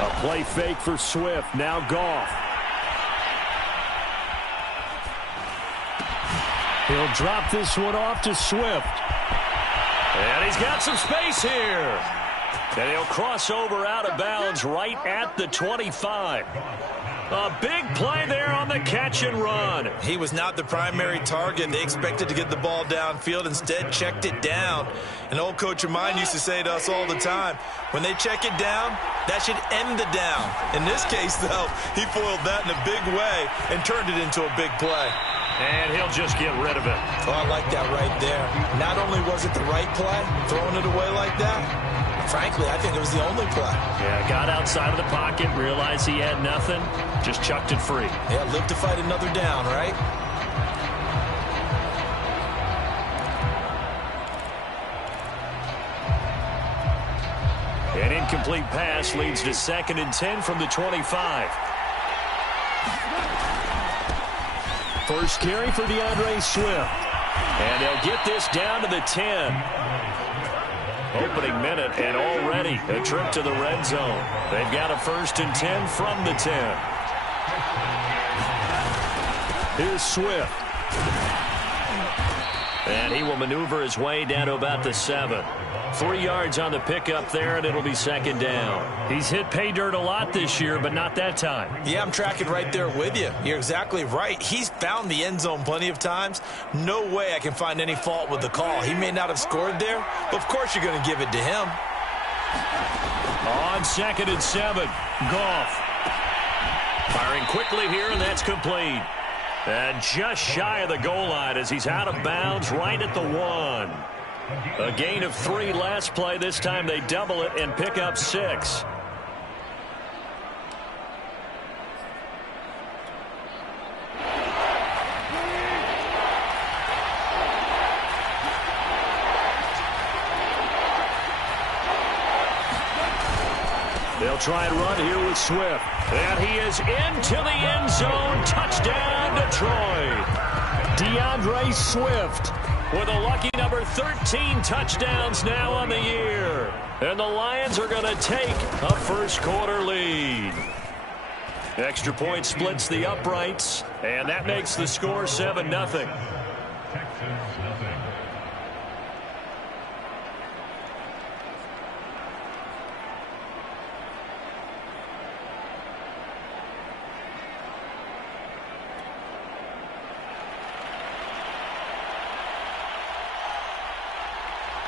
A play fake for Swift. Now Goff. He'll drop this one off to Swift. And he's got some space here. And he'll cross over out of bounds right at the 25. A big play there on the catch and run. He was not the primary target. They expected to get the ball downfield. Instead, checked it down. An old coach of mine used to say to us all the time, when they check it down, that should end the down. In this case, though, he foiled that in a big way and turned it into a big play. And he'll just get rid of it. Oh, I like that right there. Not only was it the right play, throwing it away like that, frankly, I think it was the only play. Yeah, got outside of the pocket, realized he had nothing, just chucked it free. Yeah, live to fight another down, right? An incomplete pass leads to 2nd and 10 from the 25. First carry for DeAndre Swift. And they'll get this down to the 10. Opening minute, and already a trip to the red zone. They've got a 1st and 10 from the 10. Here's Swift. And he will maneuver his way down to about the 7. 3 yards on the pickup there, and it'll be 2nd down. He's hit pay dirt a lot this year, but not that time. Yeah, I'm tracking right there with you. You're exactly right. He's found the end zone plenty of times. No way I can find any fault with the call. He may not have scored there, but of course you're going to give it to him. On 2nd and 7, Goff. Firing quickly here, and that's complete. And just shy of the goal line as he's out of bounds right at the 1. A gain of 3 last play. This time they double it and pick up 6. They'll try and run here with Swift. And he is into the end zone. Touchdown, Detroit. DeAndre Swift with a lucky number 13 touchdowns now on the year. And the Lions are going to take a first-quarter lead. Extra point splits the uprights, and that makes the score 7-0.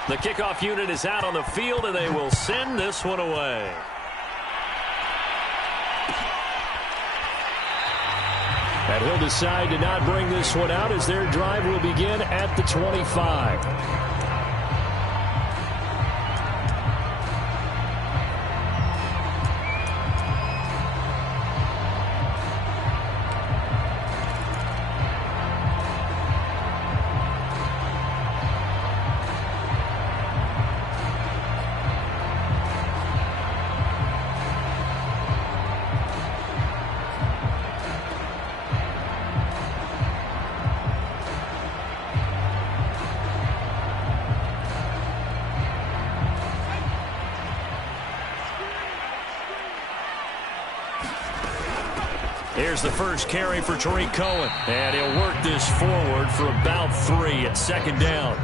The kickoff unit is out on the field, and they will send this one away. And he'll decide to not bring this one out as their drive will begin at the 25. Here's the first carry for Tariq Cohen. And he'll work this forward for about 3 at 2nd down.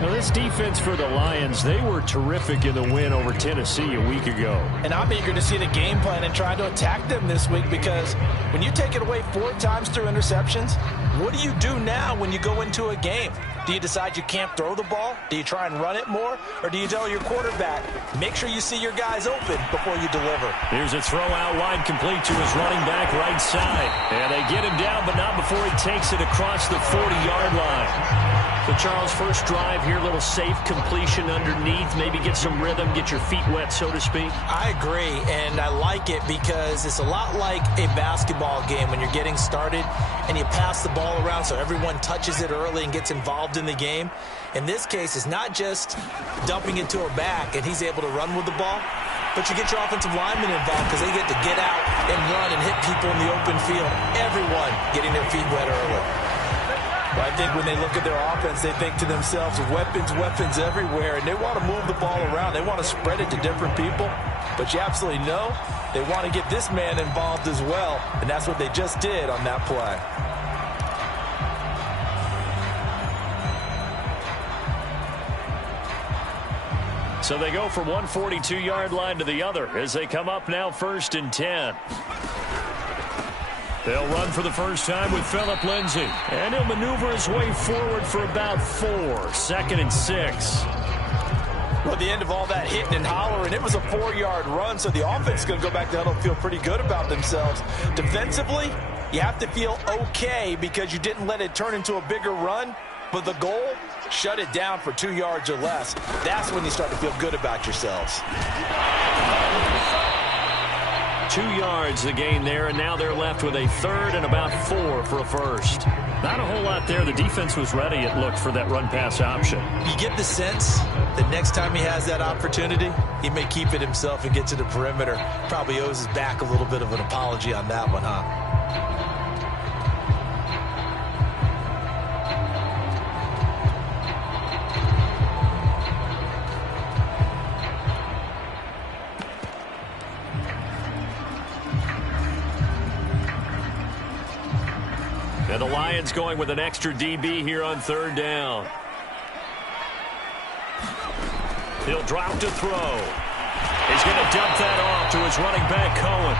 Now, this defense for the Lions, they were terrific in the win over Tennessee a week ago. And I'm eager to see the game plan and try to attack them this week, because when you take it away 4 times through interceptions, what do you do now when you go into a game? Do you decide you can't throw the ball? Do you try and run it more? Or do you tell your quarterback, make sure you see your guys open before you deliver? Here's a throw out wide, complete to his running back right side. And they get him down, but not before he takes it across the 40-yard line. So, Charles, first drive here, little safe completion underneath, maybe get some rhythm, get your feet wet, so to speak. I agree, and I like it because it's a lot like a basketball game when you're getting started and you pass the ball around so everyone touches it early and gets involved in the game. In this case, it's not just dumping it to a back and he's able to run with the ball, but you get your offensive linemen involved because they get to get out and run and hit people in the open field. Everyone getting their feet wet early. I think when they look at their offense, they think to themselves, weapons, weapons everywhere, and they want to move the ball around. They want to spread it to different people. But you absolutely know they want to get this man involved as well, and that's what they just did on that play. So they go from one 42-yard line to the other as they come up now 1st and 10. They'll run for the first time with Phillip Lindsay. And he'll maneuver his way forward for about 4. 2nd and 6. Well, at the end of all that hitting and hollering, it was a 4-yard run, so the offense is going to go back to huddle and feel pretty good about themselves. Defensively, you have to feel okay because you didn't let it turn into a bigger run, but the goal, shut it down for 2 yards or less. That's when you start to feel good about yourselves. 2 yards the gain there, and now they're left with a 3rd and about 4 for a first. Not a whole lot there. The defense was ready, it looked, for that run-pass option. You get the sense that next time he has that opportunity, he may keep it himself and get to the perimeter. Probably owes his back a little bit of an apology on that one, huh? And the Lions going with an extra DB here on 3rd down. He'll drop to throw. He's going to dump that off to his running back, Cohen.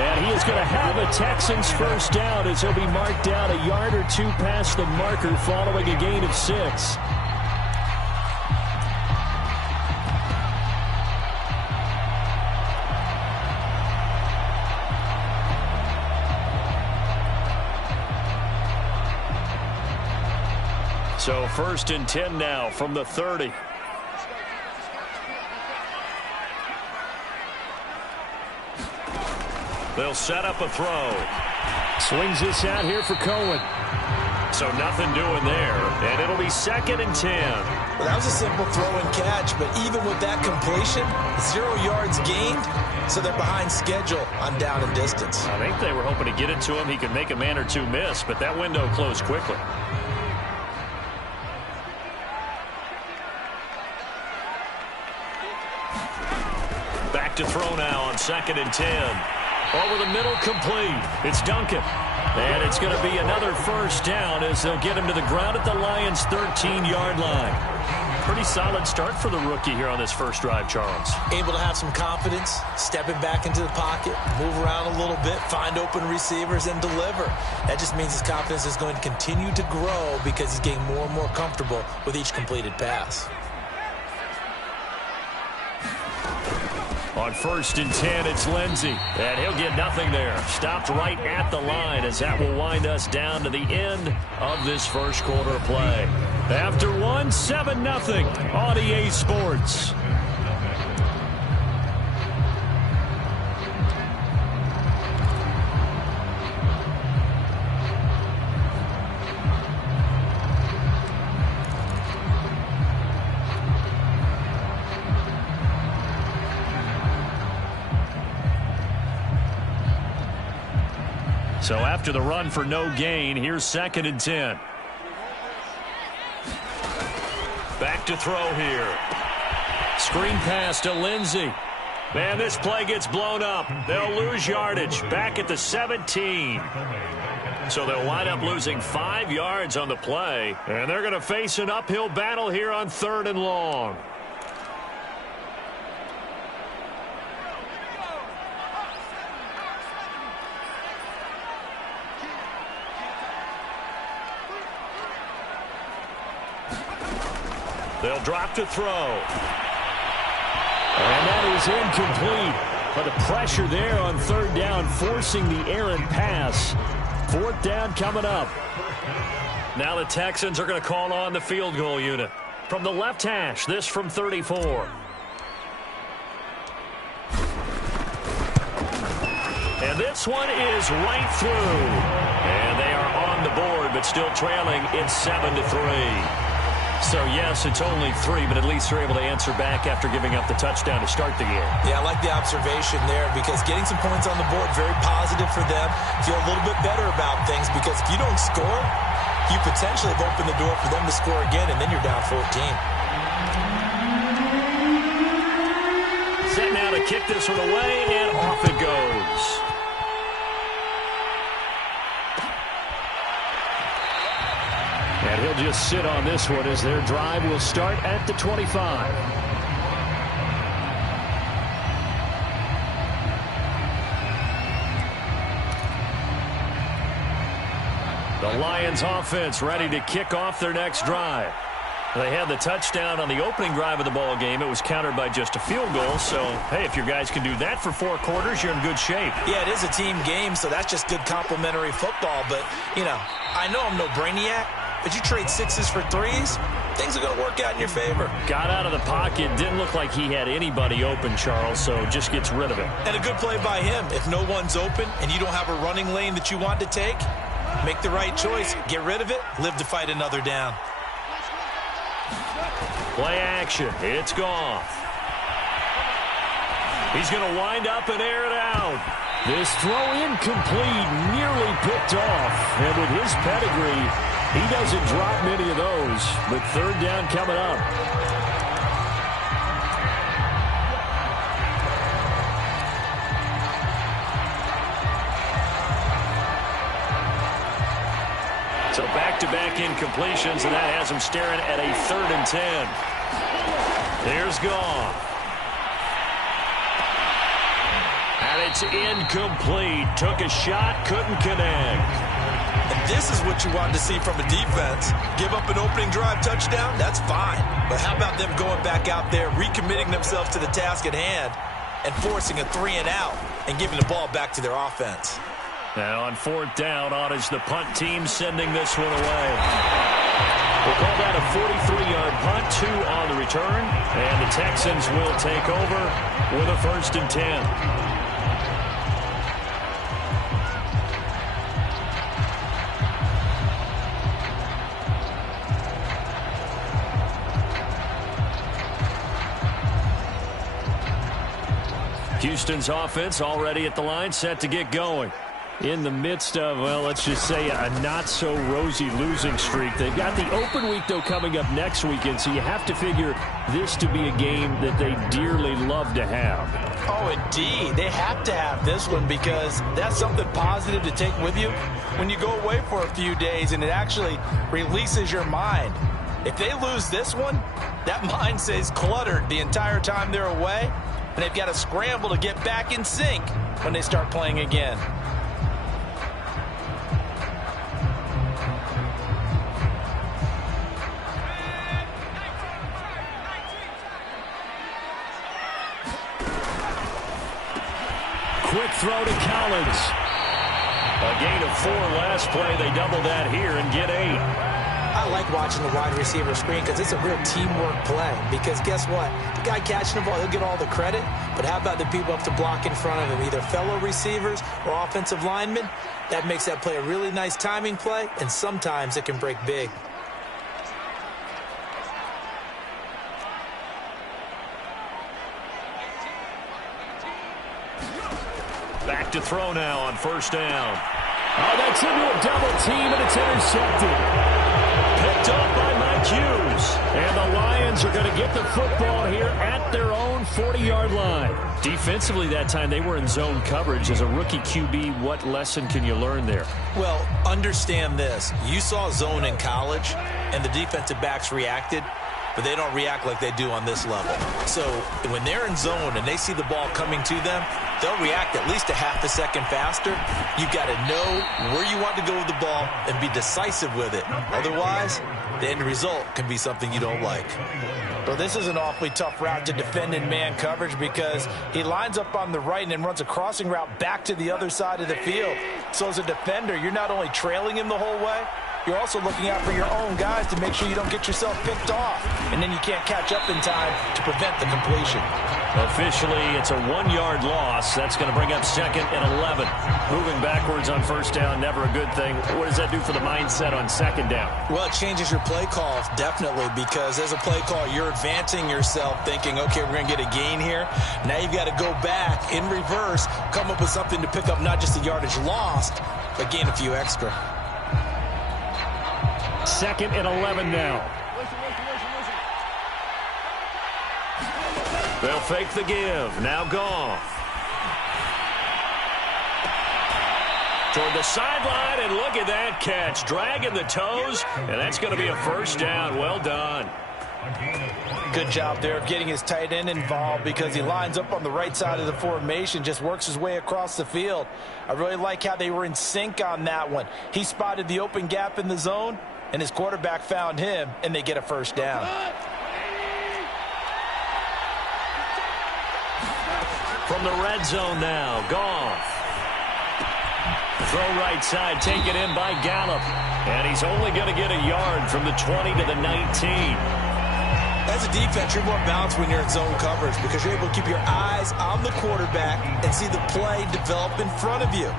And he is going to have a Texans first down as he'll be marked down a yard or 2 past the marker following a gain of 6. So 1st and 10 now from the 30. They'll set up a throw. Swings this out here for Cohen. So nothing doing there. And it'll be 2nd and 10. Well, that was a simple throw and catch, but even with that completion, 0 yards gained, so they're behind schedule on down and distance. I think they were hoping to get it to him. He could make a man or two miss, but that window closed quickly. Back to throw now on 2nd and 10. Over the middle, complete. It's Duncan. And it's going to be another first down as they'll get him to the ground at the Lions' 13-yard line. Pretty solid start for the rookie here on this first drive, Charles. Able to have some confidence, stepping back into the pocket, move around a little bit, find open receivers, and deliver. That just means his confidence is going to continue to grow because he's getting more and more comfortable with each completed pass. On 1st and 10, it's Lindsay. And he'll get nothing there. Stopped right at the line as that will wind us down to the end of this first quarter play. After 1, 7-0 on EA Sports. So after the run for no gain, here's 2nd and 10. Back to throw here. Screen pass to Lindsay. Man, this play gets blown up. They'll lose yardage back at the 17. So they'll wind up losing 5 yards on the play. And they're going to face an uphill battle here on 3rd and long. They'll drop to throw. And that is incomplete. But the pressure there on 3rd down, forcing the errant pass. 4th down coming up. Now the Texans are going to call on the field goal unit. From the left hash, this from 34. And this one is right through. And they are on the board, but still trailing. It's 7-3. So, yes, it's only 3, but at least they're able to answer back after giving up the touchdown to start the game. Yeah, I like the observation there because getting some points on the board, very positive for them. Feel a little bit better about things because if you don't score, you potentially have opened the door for them to score again, and then you're down 14. Set now to to kick this one away, and off it goes. And he'll just sit on this one as their drive will start at the 25. The Lions offense ready to kick off their next drive. They had the touchdown on the opening drive of the ball game. It was countered by just a field goal. So, hey, if your guys can do that for 4 quarters, you're in good shape. Yeah, it is a team game, so that's just good complementary football. But, you know, I know I'm no brainiac, but you trade 6s for 3s, things are going to work out in your favor. Got out of the pocket. Didn't look like he had anybody open, Charles, so just gets rid of it. And a good play by him. If no one's open and you don't have a running lane that you want to take, make the right choice. Get rid of it. Live to fight another down. Play action. It's gone. He's going to wind up and air it out. This throw incomplete, nearly picked off. And with his pedigree, he doesn't drop many of those. But third down coming up. So back-to-back incompletions, and that has him staring at a 3rd and 10. Here's Goff. And it's incomplete. Took a shot, couldn't connect. And this is what you wanted to see from a defense. Give up an opening drive touchdown, that's fine. But how about them going back out there, recommitting themselves to the task at hand, and forcing a 3-and-out, and giving the ball back to their offense. Now on 4th down, is the punt team sending this one away. We'll call that a 43-yard punt, 2 on the return, and the Texans will take over with a 1st and 10. Houston's offense already at the line, set to get going. In the midst of, well, let's just say a not-so-rosy losing streak. They've got the open week, though, coming up next weekend, so you have to figure this to be a game that they dearly love to have. Oh, indeed. They have to have this one because that's something positive to take with you when you go away for a few days, and it actually releases your mind. If they lose this one, that mind stays cluttered the entire time they're away, and they've got to scramble to get back in sync when they start playing again. Quick throw to Collins. A gain of 4 last play. They double that here and get 8. I like watching the wide receiver screen because it's a real teamwork play. Because guess what? The guy catching the ball, he'll get all the credit. But how about the people up to block in front of him, either fellow receivers or offensive linemen? That makes that play a really nice timing play, and sometimes it can break big. Back to throw now on 1st down. Oh, that's into a double team, and it's intercepted. Picked up by Mike Hughes. And the Lions are going to get the football here at their own 40-yard line. Defensively that time, they were in zone coverage. As a rookie QB, what lesson can you learn there? Well, understand this. You saw zone in college, and the defensive backs reacted, but they don't react like they do on this level. So when they're in zone and they see the ball coming to them, they'll react at least a half a second faster. You've got to know where you want to go with the ball and be decisive with it. Otherwise, the end result can be something you don't like. Well, this is an awfully tough route to defend in man coverage because he lines up on the right and then runs a crossing route back to the other side of the field. So as a defender, you're not only trailing him the whole way, you're also looking out for your own guys to make sure you don't get yourself picked off. And then you can't catch up in time to prevent the completion. Officially, it's a 1-yard loss. That's going to bring up 2nd and 11. Moving backwards on 1st down, never a good thing. What does that do for the mindset on 2nd down? Well, it changes your play call, definitely, because as a play call, you're advancing yourself thinking, okay, we're going to get a gain here. Now you've got to go back in reverse, come up with something to pick up not just the yardage lost, but gain a few extra. 2nd and 11 now. They'll fake the give. Now Goff. Toward the sideline, and look at that catch. Dragging the toes, and that's going to be a first down. Well done. Good job there of getting his tight end involved because he lines up on the right side of the formation, just works his way across the field. I really like how they were in sync on that one. He spotted the open gap in the zone, and his quarterback found him, and they get a first down. From the red zone now, Goff. Throw right side, taken in by Gallup. And he's only going to get a yard from the 20 to the 19. As a defense, you're more balanced when you're in zone coverage because you're able to keep your eyes on the quarterback and see the play develop in front of you.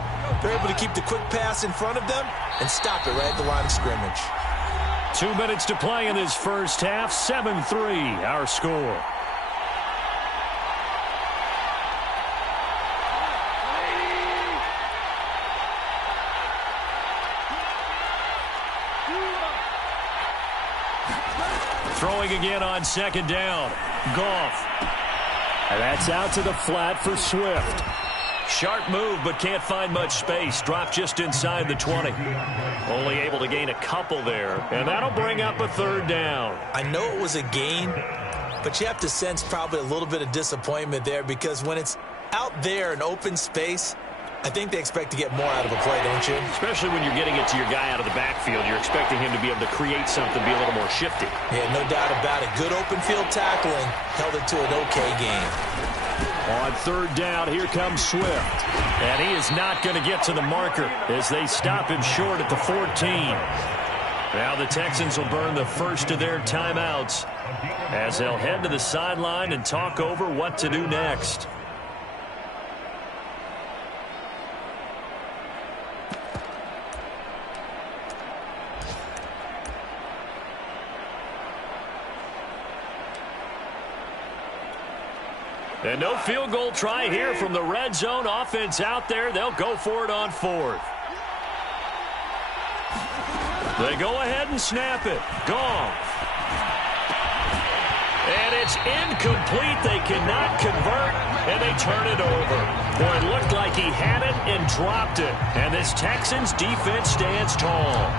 They're able to keep the quick pass in front of them and stop it right at the line of scrimmage. 2 minutes to play in this first half. 7-3, our score. Throwing again on second down. Goff. And that's out to the flat for Swift. Sharp move, but can't find much space. Dropped just inside the 20. Only able to gain a couple there. And that'll bring up a third down. I know it was a gain, but you have to sense probably a little bit of disappointment there because when it's out there in open space, I think they expect to get more out of a play, don't you? Especially when you're getting it to your guy out of the backfield. You're expecting him to be able to create something, be a little more shifty. Yeah, no doubt about it. Good open field tackling held it to an okay game. On third down, here comes Swift. And he is not going to get to the marker as they stop him short at the 14. Now the Texans will burn the first of their timeouts as they'll head to the sideline and talk over what to do next. And no field goal try here from the red zone. Offense out there. They'll go for it on fourth. They go ahead and snap it. Goff. And it's incomplete. They cannot convert, and they turn it over. Boy, it looked like he had it and dropped it. And this Texans defense stands tall.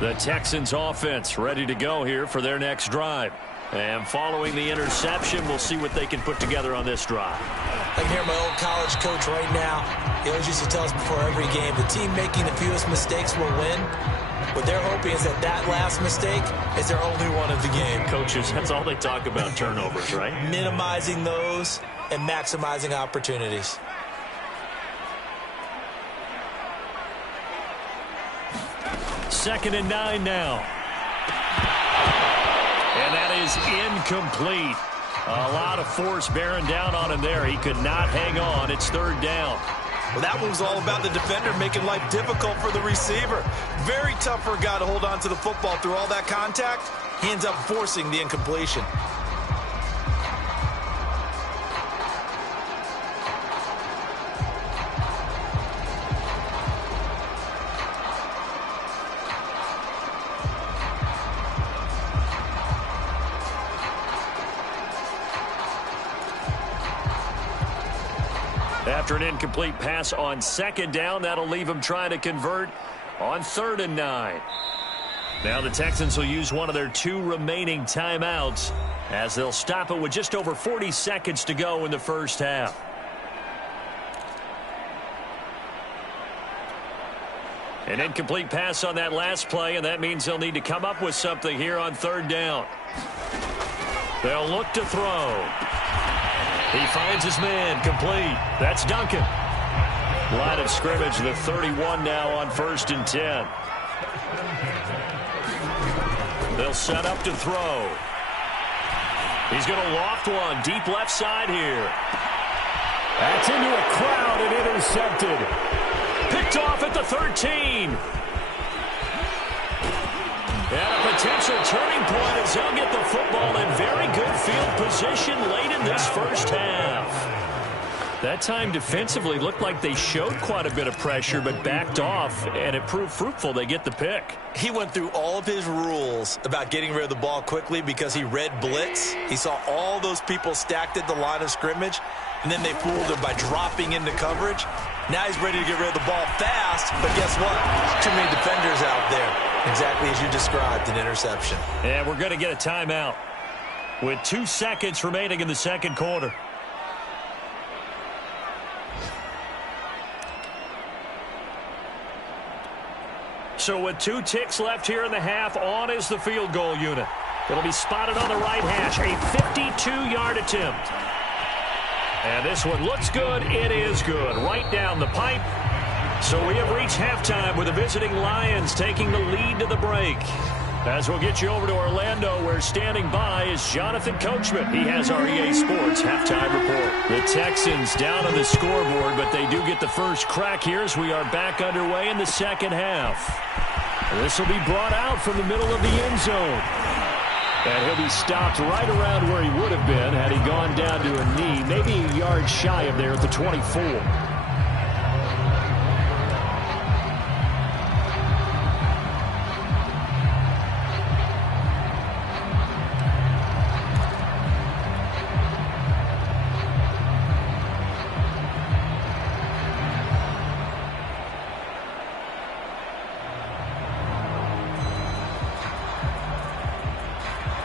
The Texans offense ready to go here for their next drive. And following the interception, we'll see what they can put together on this drive. I can hear my old college coach right now. He always used to tell us before every game, the team making the fewest mistakes will win. What they're hoping is that that last mistake is their only one of the game. Coaches, that's all they talk about, turnovers, right? Minimizing those and maximizing opportunities. Second and 9 now. And that is incomplete. A lot of force bearing down on him there. He could not hang on. It's third down. Well, that one was all about the defender making life difficult for the receiver. Very tough for a guy to hold on to the football through all that contact. He ends up forcing the incompletion. After an incomplete pass on second down, that'll leave him trying to convert on 3rd and 9. Now the Texans will use one of their 2 remaining timeouts as they'll stop it with just over 40 seconds to go in the first half. An incomplete pass on that last play, and that means they'll need to come up with something here on 3rd down. They'll look to throw. He finds his man, complete. That's Duncan. Line of scrimmage, the 31 now on 1st and 10. They'll set up to throw. He's going to loft one, deep left side here. That's into a crowd and intercepted. Picked off at the 13. And a potential turning point as they'll get the football in very good field position late in this first half. That time defensively looked like they showed quite a bit of pressure but backed off, and it proved fruitful. They get the pick. He went through all of his rules about getting rid of the ball quickly because he read blitz. He saw all those people stacked at the line of scrimmage, and then they fooled him by dropping into coverage. Now he's ready to get rid of the ball fast, but guess what? Too many defenders out there. Exactly as you described, an interception. And we're going to get a timeout with 2 seconds remaining in the second quarter. So with 2 ticks left here in the half, on is the field goal unit. It'll be spotted on the right hash, a 52-yard attempt. And this one looks good. It is good. Right down the pipe. So we have reached halftime with the visiting Lions taking the lead to the break. As we'll get you over to Orlando, where standing by is Jonathan Coachman. He has our EA Sports halftime report. The Texans down on the scoreboard, but they do get the first crack here as we are back underway in the second half. This will be brought out from the middle of the end zone. And he'll be stopped right around where he would have been had he gone down to a knee, maybe a yard shy of there at the 24.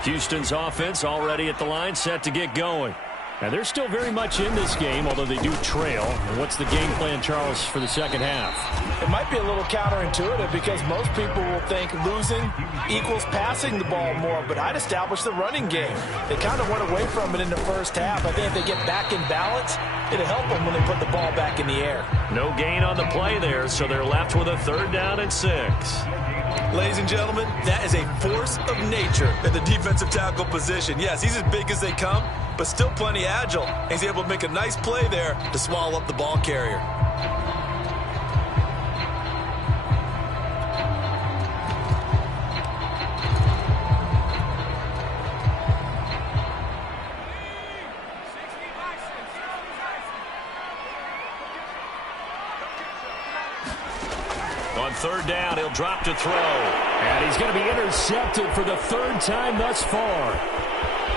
Houston's offense already at the line, set to get going. Now, they're still very much in this game, although they do trail. And what's the game plan, Charles, for the second half? It might be a little counterintuitive because most people will think losing equals passing the ball more, but I'd establish the running game. They kind of went away from it in the first half. I think if they get back in balance, it'll help them when they put the ball back in the air. No gain on the play there, so they're left with a 3rd down and 6. Ladies and gentlemen, that is a force of nature at the defensive tackle position. Yes, he's as big as they come, but still plenty agile. He's able to make a nice play there to swallow up the ball carrier. On 3rd down, he'll drop to throw. And he's going to be intercepted for the 3rd time thus far.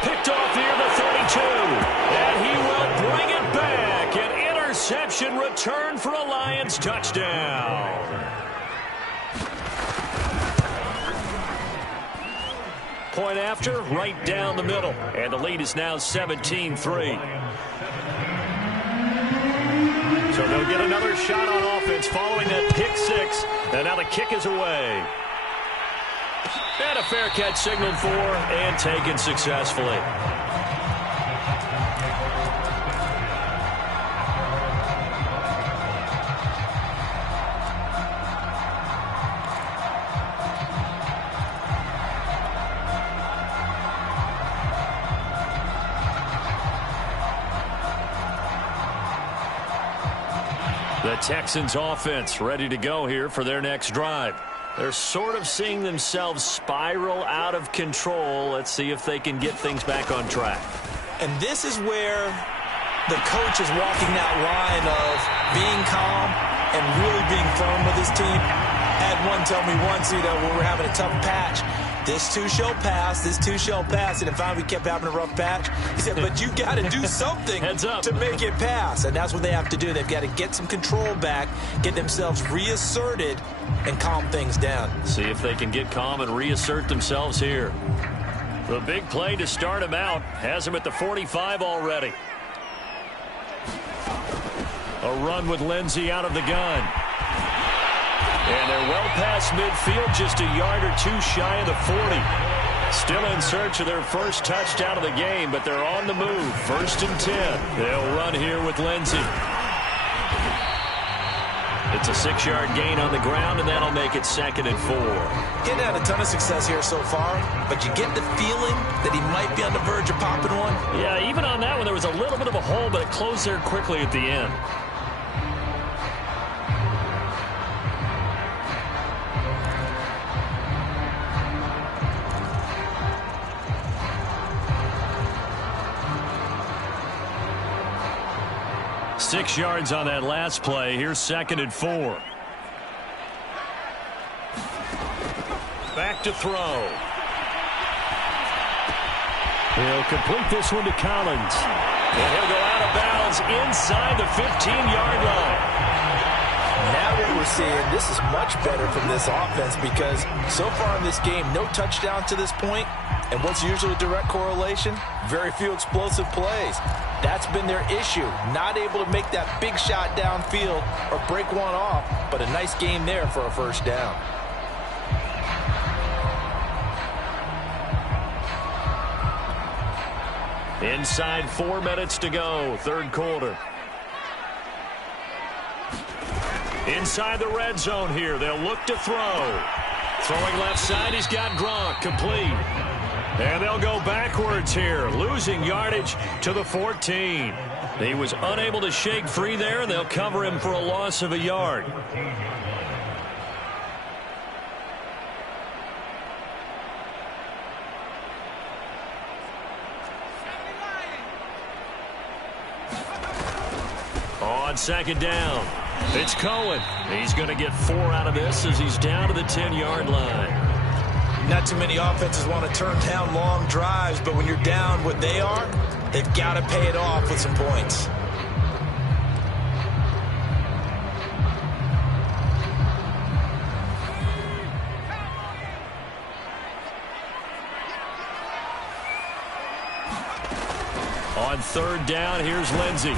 Picked off near the 32. And he will bring it back. An interception return for a Lions touchdown. Point after, right down the middle. And the lead is now 17-3. So they'll get another shot on offense following that pick 6. And now the kick is away. And a fair catch signaled for and taken successfully. The Texans offense ready to go here for their next drive. They're sort of seeing themselves spiral out of control. Let's see if they can get things back on track. And this is where the coach is walking that line of being calm and really being firm with his team. I had one tell me once, when we're having a tough patch, this too shall pass, this too shall pass. And if finally we kept having a rough patch, he said, but you got to do something to make it pass. And that's what they have to do. They've got to get some control back, get themselves reasserted, and calm things down. See if they can get calm and reassert themselves here. The big play to start him out has him at the 45 already. A run with Lindsey out of the gun. And they're well past midfield, just a yard or 2 shy of the 40. Still in search of their first touchdown of the game, but they're on the move. 1st and 10. They'll run here with Lindsey. It's a 6-yard gain on the ground, and that'll make it 2nd and 4. Getting had a ton of success here so far, but you get the feeling that he might be on the verge of popping one. Yeah, even on that one, there was a little bit of a hole, but it closed there quickly at the end. 6 yards on that last play. Here's 2nd and 4. Back to throw. He'll complete this one to Collins. And he'll go out of bounds inside the 15-yard line. Now what we're seeing, this is much better from this offense because so far in this game, no touchdown to this point. And what's usually a direct correlation? Very few explosive plays. That's been their issue. Not able to make that big shot downfield or break one off, but a nice game there for a first down. Inside 4 minutes to go, 3rd quarter. Inside the red zone here. They'll look to throw. Throwing left side, he's got Gronk, complete. And they'll go backwards here, losing yardage to the 14. He was unable to shake free there, and they'll cover him for a loss of a yard. On 2nd down, it's Cohen. He's going to get 4 out of this as he's down to the 10-yard line. Not too many offenses want to turn down long drives, but when you're down what they are, they've got to pay it off with some points. On 3rd down, here's Lindsey.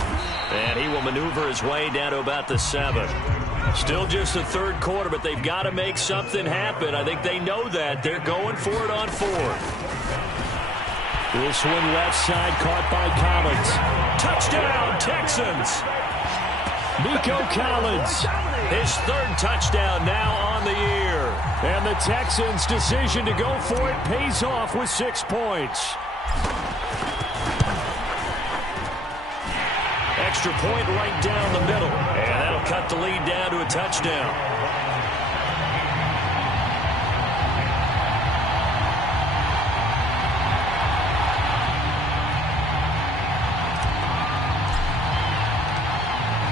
And he will maneuver his way down to about the 7. Still just the 3rd quarter, but they've got to make something happen. I think they know that. They're going for it on 4th. This one left side caught by Collins. Touchdown, Texans! Nico Collins, his 3rd touchdown now on the year. And the Texans' decision to go for it pays off with 6 points. Extra point right down the middle. And that'll cut the lead down to a touchdown.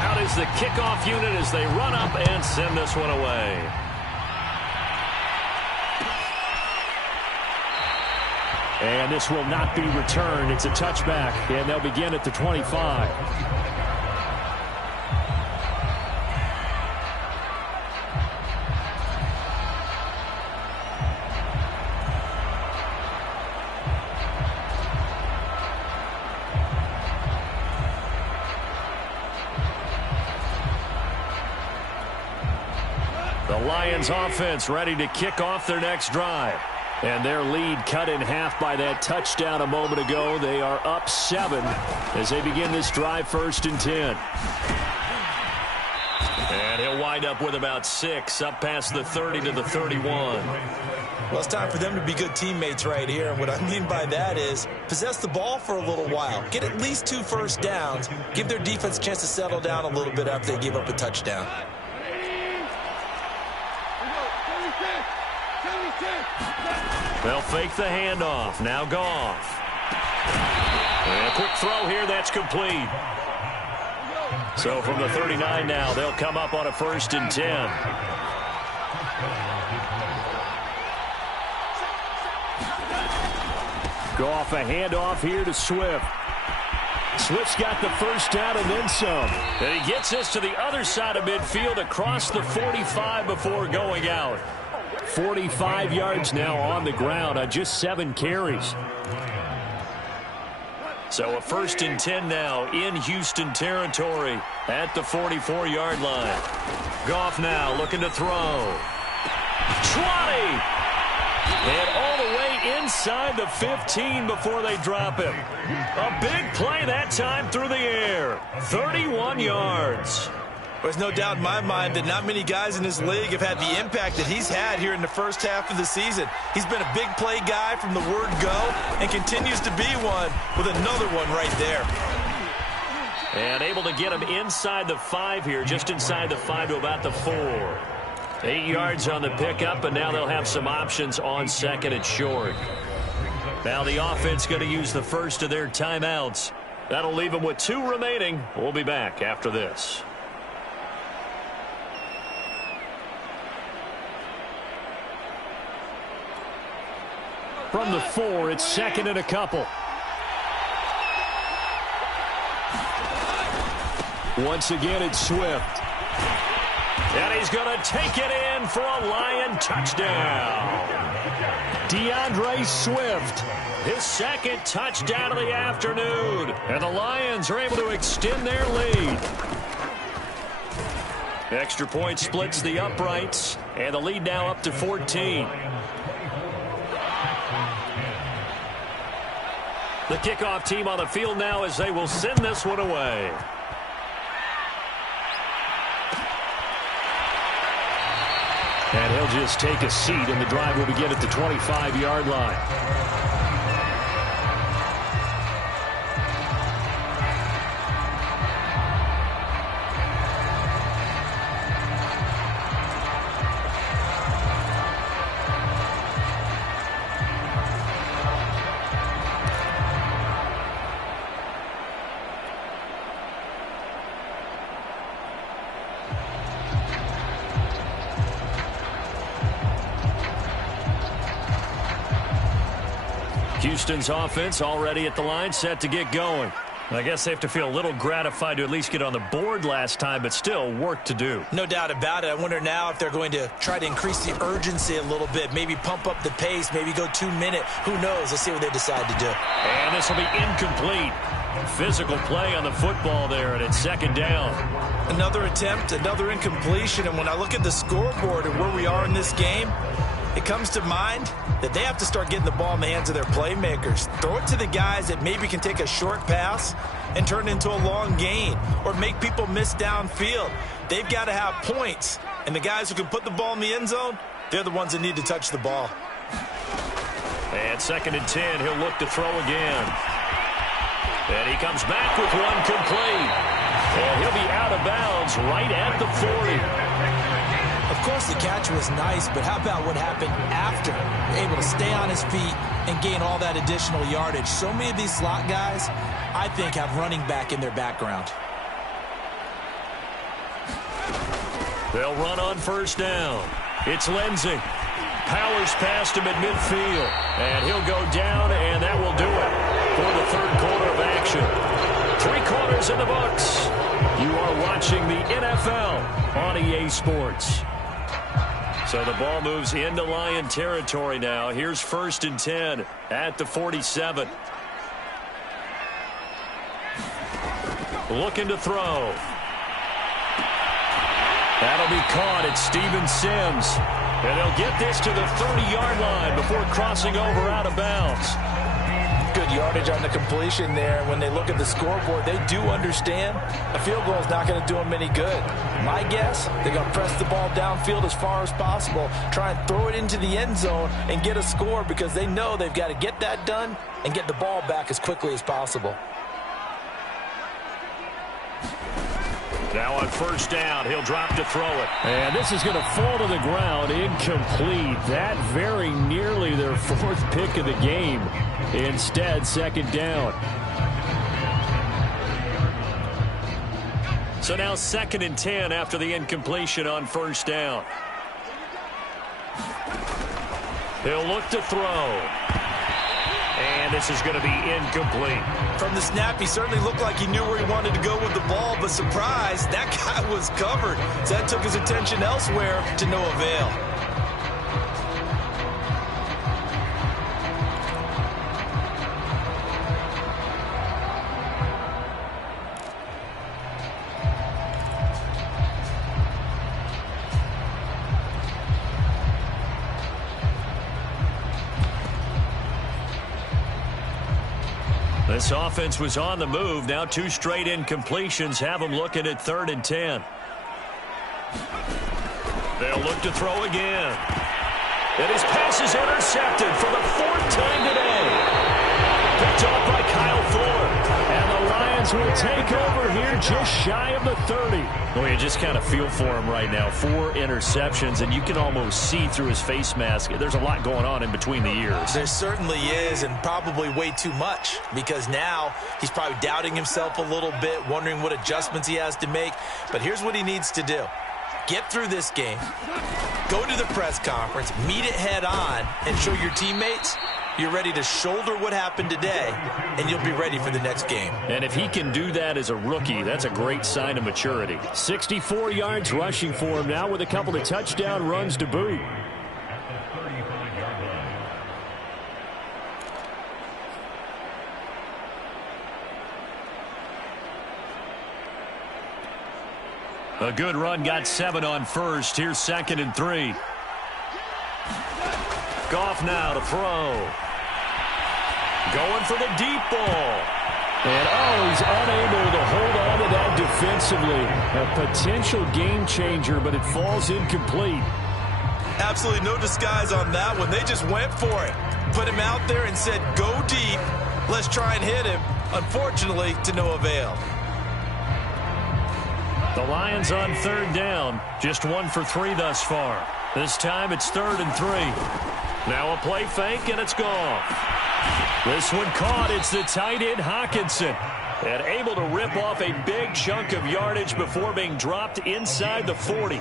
Out is the kickoff unit as they run up and send this one away. And this will not be returned. It's a touchback, and they'll begin at the 25. The Lions offense ready to kick off their next drive. And their lead cut in half by that touchdown a moment ago. They are up 7 as they begin this drive, 1st and 10. And he'll wind up with about 6 up past the 30 to the 31. Well, it's time for them to be good teammates right here. And what I mean by that is possess the ball for a little while. Get at least 2 first downs. Give their defense a chance to settle down a little bit after they give up a touchdown. They'll fake the handoff. Now Goff. And a quick throw here. That's complete. So from the 39 now, they'll come up on a 1st and 10. Goff, a handoff here to Swift. Swift's got the first down and then some. And he gets this to the other side of midfield across the 45 before going out. 45 yards now on the ground on just 7 carries. So a 1st and 10 now in Houston territory at the 44-yard line. Goff now looking to throw. 20! And all the way inside the 15 before they drop him. A big play that time through the air. 31 yards. There's no doubt in my mind that not many guys in this league have had the impact that he's had here in the first half of the season. He's been a big play guy from the word go and continues to be one with another one right there. And able to get him inside the 5 here, just inside the 5 to about the 4. 8 yards on the pickup, and now they'll have some options on 2nd and short. Now the offense going to use the first of their timeouts That'll leave him with 2 remaining. We'll be back after this. From the 4, it's 2nd and a couple. Once again, it's Swift. And he's going to take it in for a Lion touchdown. DeAndre Swift, his 2nd touchdown of the afternoon. And the Lions are able to extend their lead. Extra point splits the uprights, and the lead now up to 14. The kickoff team on the field now as they will send this one away. And he'll just take a seat, and the drive will begin at the 25-yard line. Houston's offense already at the line, set to get going. I guess they have to feel a little gratified to at least get on the board last time, but still work to do. No doubt about it. I wonder now if they're going to try to increase the urgency a little bit, maybe pump up the pace, maybe go 2-minute. Who knows? Let's see what they decide to do. And this will be incomplete. Physical play on the football there, and it's 2nd down. Another attempt, another incompletion, and when I look at the scoreboard and where we are in this game, it comes to mind that they have to start getting the ball in the hands of their playmakers. Throw it to the guys that maybe can take a short pass and turn it into a long gain or make people miss downfield. They've got to have points, and the guys who can put the ball in the end zone, they're the ones that need to touch the ball. And 2nd and 10, he'll look to throw again. And he comes back with one complete. And he'll be out of bounds right at the 40. Of course, the catch was nice, but how about what happened after? Able to stay on his feet and gain all that additional yardage. So many of these slot guys, I think, have running back in their background. They'll run on 1st down. It's Lindsey. Powers past him at midfield. And he'll go down, and that will do it for the 3rd quarter of action. 3 quarters in the books. You are watching the NFL on EA Sports. So the ball moves into Lion territory now. Here's 1st and 10 at the 47. Looking to throw. That'll be caught at Steven Sims. And they'll get this to the 30-yard line before crossing over out of bounds. Good yardage on the completion there. When they look at the scoreboard, they do understand a field goal is not going to do them any good. My guess, they're going to press the ball downfield as far as possible, try and throw it into the end zone and get a score because they know they've got to get that done and get the ball back as quickly as possible. Now on 1st down, he'll drop to throw it. And this is going to fall to the ground, incomplete. That very nearly their 4th pick of the game. Instead, 2nd down. So now 2nd and 10 after the incompletion on 1st down. He'll look to throw. And this is going to be incomplete. From the snap, he certainly looked like he knew where he wanted to go with the ball, but surprise, that guy was covered. So that took his attention elsewhere to no avail. This offense was on the move. Now 2 straight incompletions have them looking at 3rd and 10. They'll look to throw again. And his pass is intercepted for the 4th time today. Picked off by Kyle Fuller. And the Lions Lions will take over here just shy of the 30. Well, you just kind of feel for him right now. 4 interceptions, and you can almost see through his face mask. There's a lot going on in between the ears. There certainly is, and probably way too much, because now he's probably doubting himself a little bit, wondering what adjustments he has to make. But here's what he needs to do. Get through this game, go to the press conference, meet it head on, and show your teammates you're ready to shoulder what happened today, and you'll be ready for the next game. And if he can do that as a rookie, that's a great sign of maturity. 64 yards rushing for him now with a couple of touchdown runs to boot. A good run, got 7 on first. Here's 2nd and 3. Goff now to throw. Going for the deep ball. And, he's unable to hold on to that defensively. A potential game changer, but it falls incomplete. Absolutely no disguise on that one. They just went for it. Put him out there and said, go deep. Let's try and hit him. Unfortunately, to no avail. The Lions on 3rd down. Just 1 for 3 thus far. This time it's 3rd and 3. Now a play fake, and it's gone. This one caught. It's the tight end, Hawkinson. And able to rip off a big chunk of yardage before being dropped inside the 40.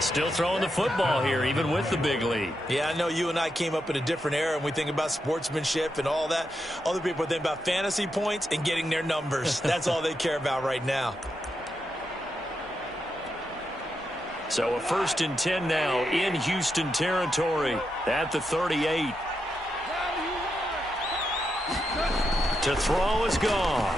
Still throwing the football here, even with the big lead. Yeah, I know you and I came up in a different era, and we think about sportsmanship and all that. Other people think about fantasy points and getting their numbers. That's all they care about right now. So a 1st and 10 now in Houston territory at the 38. To throw is gone.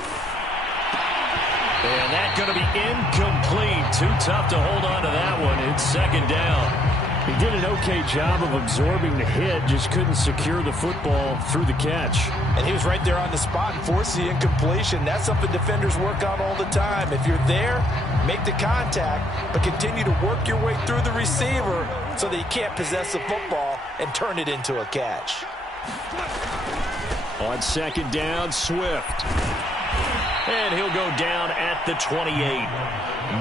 And that's going to be incomplete. Too tough to hold on to that one. It's 2nd down. He did an okay job of absorbing the hit, just couldn't secure the football through the catch. And he was right there on the spot and forced the incompletion. That's something defenders work on all the time. If you're there, make the contact, but continue to work your way through the receiver so that you can't possess the football and turn it into a catch. On 2nd down, Swift. And he'll go down at the 28.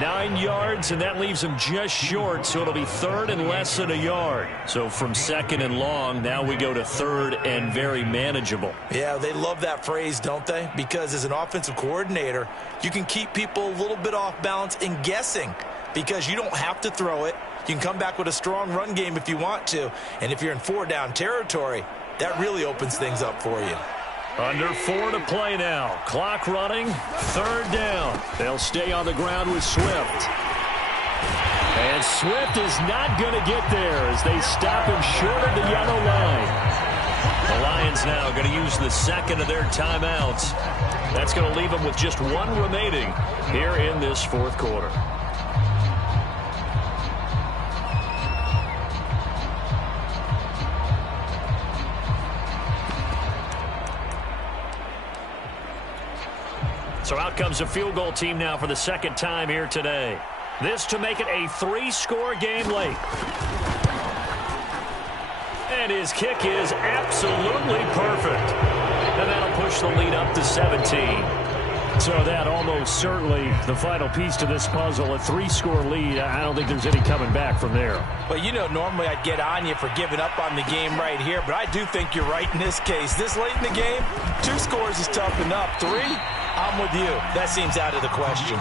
9 yards, and that leaves him just short, so it'll be 3rd and less than a yard. So from 2nd and long, now we go to 3rd and very manageable. Yeah, they love that phrase, don't they? Because as an offensive coordinator, you can keep people a little bit off balance and guessing because you don't have to throw it. You can come back with a strong run game if you want to. And if you're in 4-down territory, that really opens things up for you. Under 4 to play now. Clock running. 3rd down. They'll stay on the ground with Swift. And Swift is not going to get there as they stop him short of the yellow line. The Lions now going to use the 2nd of their timeouts. That's going to leave them with just 1 remaining here in this 4th quarter. So out comes a field goal team now for the 2nd time here today. This to make it a 3-score game late. And his kick is absolutely perfect. And that'll push the lead up to 17. So that almost certainly the final piece to this puzzle, a 3-score lead. I don't think there's any coming back from there. Well, you know, normally I'd get on you for giving up on the game right here, but I do think you're right in this case. This late in the game, 2 scores is tough enough. 3, I'm with you. That seems out of the question.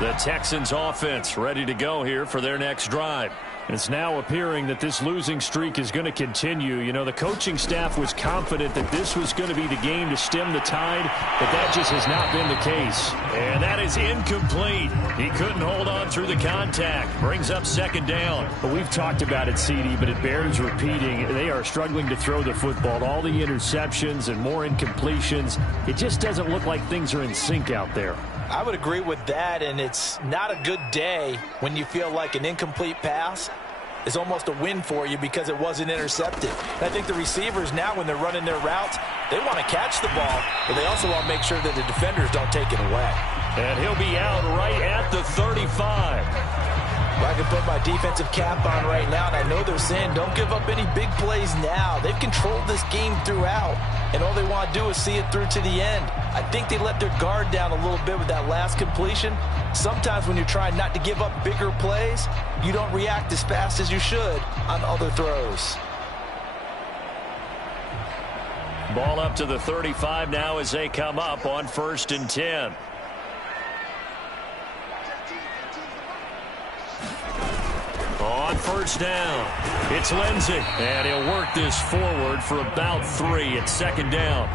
The Texans offense ready to go here for their next drive. And it's now appearing that this losing streak is going to continue. You know, the coaching staff was confident that this was going to be the game to stem the tide, but that just has not been the case. And that is incomplete. He couldn't hold on through the contact. Brings up 2nd down. But we've talked about it, CD, but it bears repeating. They are struggling to throw the football. All the interceptions and more incompletions. It just doesn't look like things are in sync out there. I would agree with that, and it's not a good day when you feel like an incomplete pass is almost a win for you because it wasn't intercepted. And I think the receivers now, when they're running their routes, they want to catch the ball, but they also want to make sure that the defenders don't take it away. And he'll be out right at the 35. I can put my defensive cap on right now, and I know they're saying don't give up any big plays now. They've controlled this game throughout, and all they want to do is see it through to the end. I think they let their guard down a little bit with that last completion. Sometimes when you're trying not to give up bigger plays, you don't react as fast as you should on other throws. Ball up to the 35 now as they come up on 1st and 10. On 1st down, it's Lindsey, and he'll work this forward for about 3. It's 2nd down.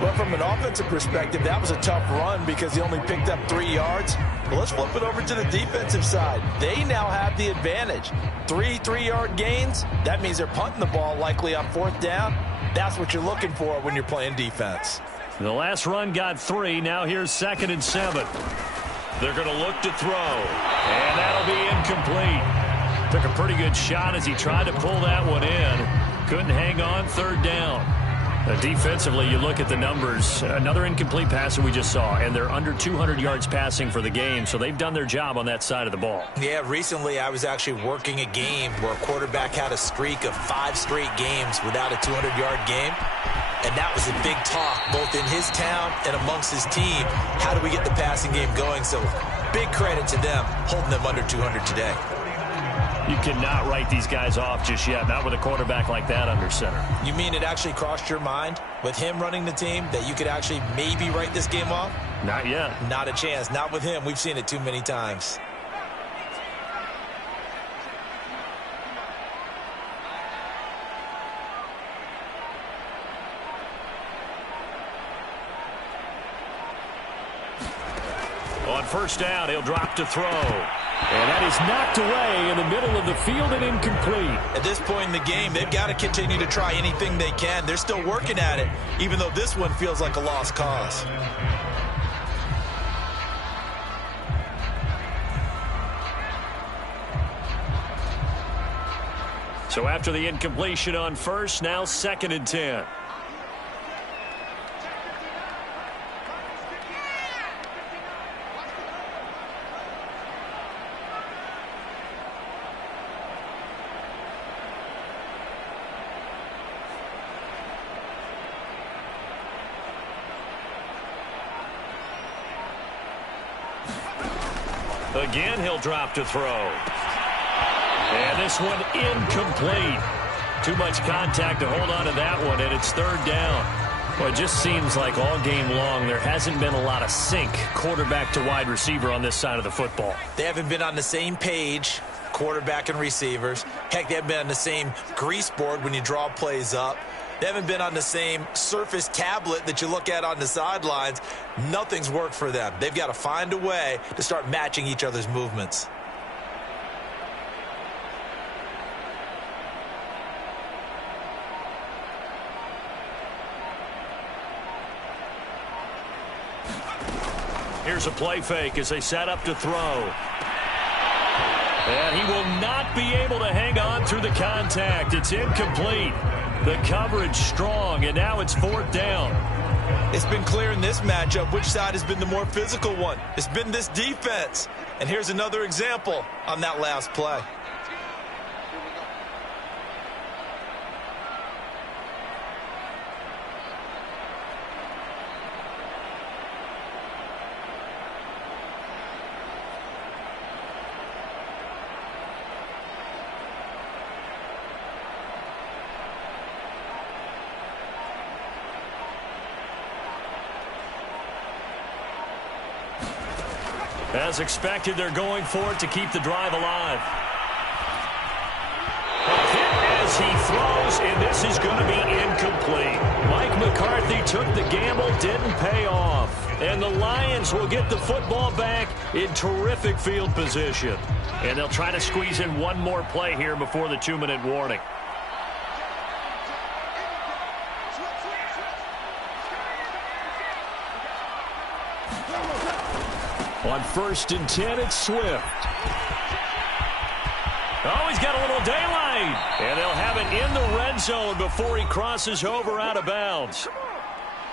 Well, from an offensive perspective, that was a tough run because he only picked up 3 yards. But let's flip it over to the defensive side. They now have the advantage. 3 3-yard gains, that means they're punting the ball likely on 4th down. That's what you're looking for when you're playing defense. The last run got 3. Now here's 2nd and 7. They're going to look to throw, and that'll be incomplete. Took a pretty good shot as he tried to pull that one in. Couldn't hang on 3rd down. Defensively, you look at the numbers. Another incomplete pass that we just saw, and they're under 200 yards passing for the game, so they've done their job on that side of the ball. Yeah, recently I was actually working a game where a quarterback had a streak of 5 straight games without a 200-yard game. And that was a big talk, both in his town and amongst his team. How do we get the passing game going? So big credit to them, holding them under 200 today. You cannot write these guys off just yet, not with a quarterback like that under center. You mean it actually crossed your mind with him running the team that you could actually maybe write this game off? Not yet. Not a chance. Not with him. We've seen it too many times. On 1st down, he'll drop to throw. And that is knocked away in the middle of the field and incomplete. At this point in the game, they've got to continue to try anything they can. They're still working at it, even though this one feels like a lost cause. So after the incompletion on 1st, now 2nd and 10. Again, he'll drop to throw. And this one incomplete. Too much contact to hold on to that one, and it's 3rd down. Well, it just seems like all game long there hasn't been a lot of sync quarterback to wide receiver on this side of the football. They haven't been on the same page, quarterback and receivers. Heck, they haven't been on the same grease board when you draw plays up. They haven't been on the same Surface tablet that you look at on the sidelines. Nothing's worked for them. They've got to find a way to start matching each other's movements. Here's a play fake as they set up to throw. And he will not be able to hang on through the contact. It's incomplete. The coverage strong, and now it's 4th down. It's been clear in this matchup which side has been the more physical one. It's been this defense. And here's another example on that last play. As expected, they're going for it to keep the drive alive. A hit as he throws, and this is going to be incomplete. Mike McCarthy took the gamble, didn't pay off. And the Lions will get the football back in terrific field position. And they'll try to squeeze in one more play here before the 2-minute warning. On 1st and 10, it's Swift. Oh, he's got a little daylight. And they'll have it in the red zone before he crosses over out of bounds.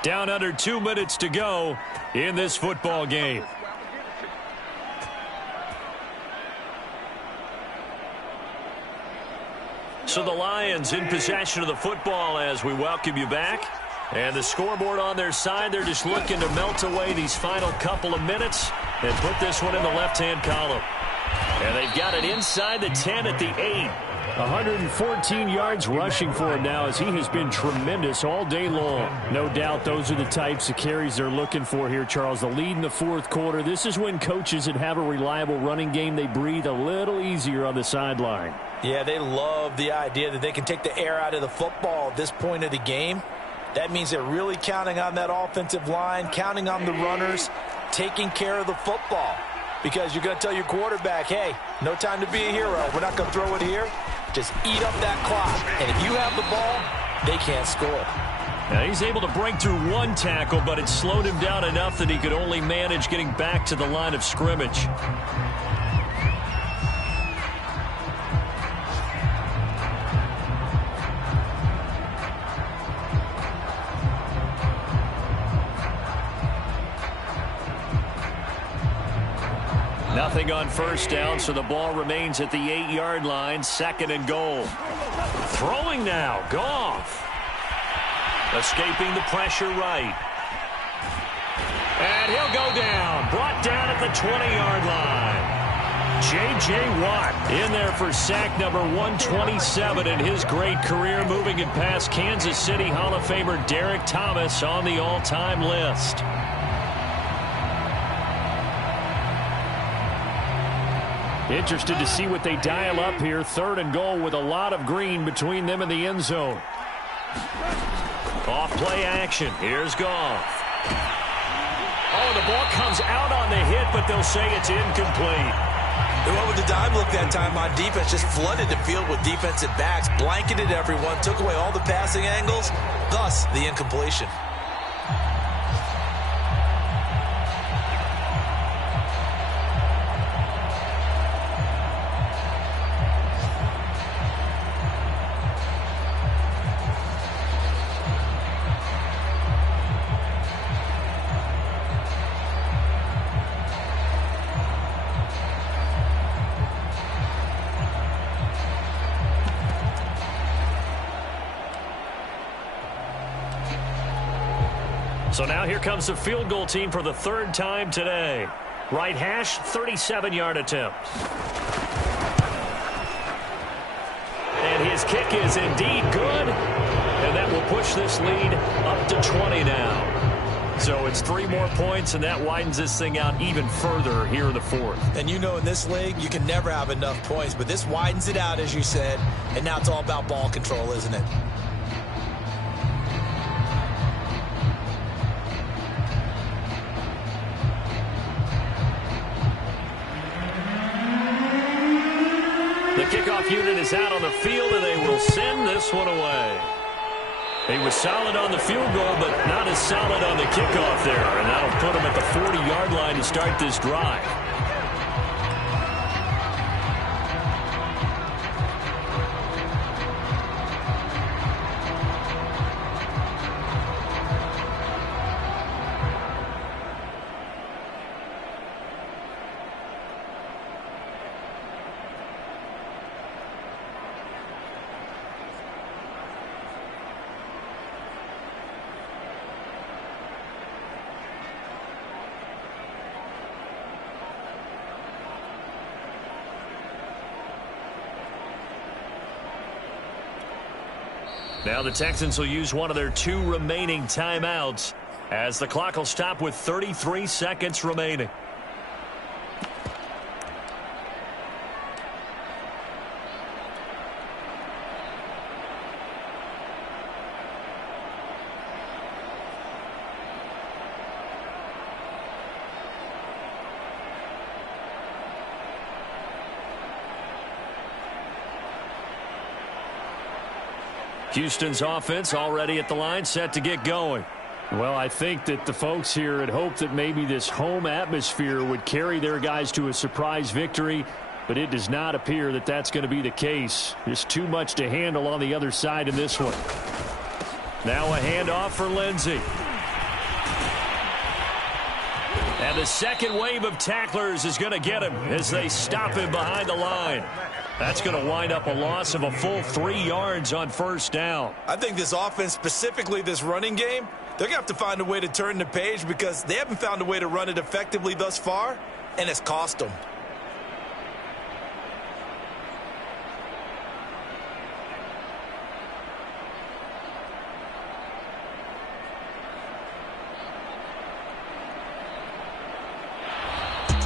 Down under 2 minutes to go in this football game. So the Lions in possession of the football as we welcome you back. And the scoreboard on their side, they're just looking to melt away these final couple of minutes and put this one in the left-hand column. And they've got it inside the 10 at the 8. 114 yards rushing for him now as he has been tremendous all day long. No doubt those are the types of carries they're looking for here, Charles. The lead in the fourth quarter. This is when coaches that have a reliable running game, they breathe a little easier on the sideline. Yeah, they love the idea that they can take the air out of the football at this point of the game. That means they're really counting on that offensive line, counting on the runners, taking care of the football. Because you're going to tell your quarterback, hey, no time to be a hero. We're not going to throw it here. Just eat up that clock. And if you have the ball, they can't score. Now he's able to break through one tackle, but it slowed him down enough that he could only manage getting back to the line of scrimmage. Nothing on first down, so the ball remains at the 8-yard line, 2nd and goal. Throwing now, Goff. Escaping the pressure right. And he'll go down, brought down at the 20-yard line. J.J. Watt in there for sack number 127 in his great career, moving it past Kansas City Hall of Famer Derek Thomas on the all-time list. Interested to see what they dial up here. 3rd and goal with a lot of green between them and the end zone. Off play action. Here's Goff. Oh, the ball comes out on the hit, but they'll say it's incomplete. They went with the dime look that time on defense. Just flooded the field with defensive backs. Blanketed everyone. Took away all the passing angles. Thus, the incompletion. So now here comes the field goal team for the 3rd time today. Right hash, 37-yard attempt. And his kick is indeed good. And that will push this lead up to 20 now. So it's 3 more points, and that widens this thing out even further here in the 4th. And you know in this league, you can never have enough points. But this widens it out, as you said. And now it's all about ball control, isn't it? The kickoff unit is out on the field, and they will send this one away. He was solid on the field goal, but not as solid on the kickoff there. And that'll put him at the 40-yard line to start this drive. Now the Texans will use one of their 2 remaining timeouts as the clock will stop with 33 seconds remaining. Houston's offense already at the line, set to get going. Well, I think that the folks here had hoped that maybe this home atmosphere would carry their guys to a surprise victory. but it does not appear that that's going to be the case. There's too much to handle on the other side in this one. Now a handoff for Lindsey. And the second wave of tacklers is going to get him as they stop him behind the line. That's going to wind up a loss of a full 3 yards on first down. I think this offense, specifically this running game, they're going to have to find a way to turn the page because they haven't found a way to run it effectively thus far, and it's cost them.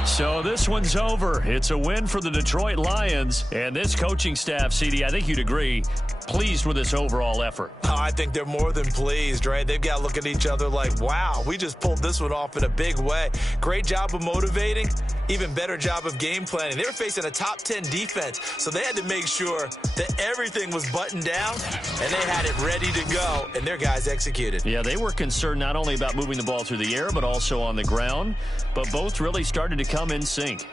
So this one's over. It's a win for the Detroit Lions. And this coaching staff, CD, I think you'd agree, pleased with this overall effort. Oh, I think they're more than pleased, right? They've got to look at each other like, wow, we just pulled this one off in a big way. Great job of motivating, even better job of game planning. They were facing a top 10 defense, so they had to make sure that everything was buttoned down, and they had it ready to go, and their guys executed. Yeah, they were concerned not only about moving the ball through the air, but also on the ground, but both really started to come in sync.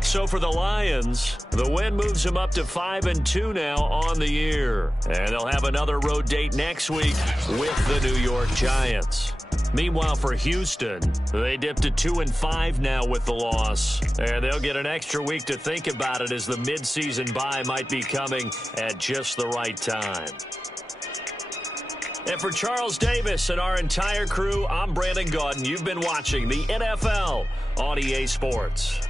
So for the Lions, the win moves them up to 5-2 now on the year. And they'll have another road date next week with the New York Giants. Meanwhile, for Houston, they dipped to 2-5 now with the loss. And they'll get an extra week to think about it as the midseason bye might be coming at just the right time. And for Charles Davis and our entire crew, I'm Brandon Gaudin. You've been watching the NFL on EA Sports.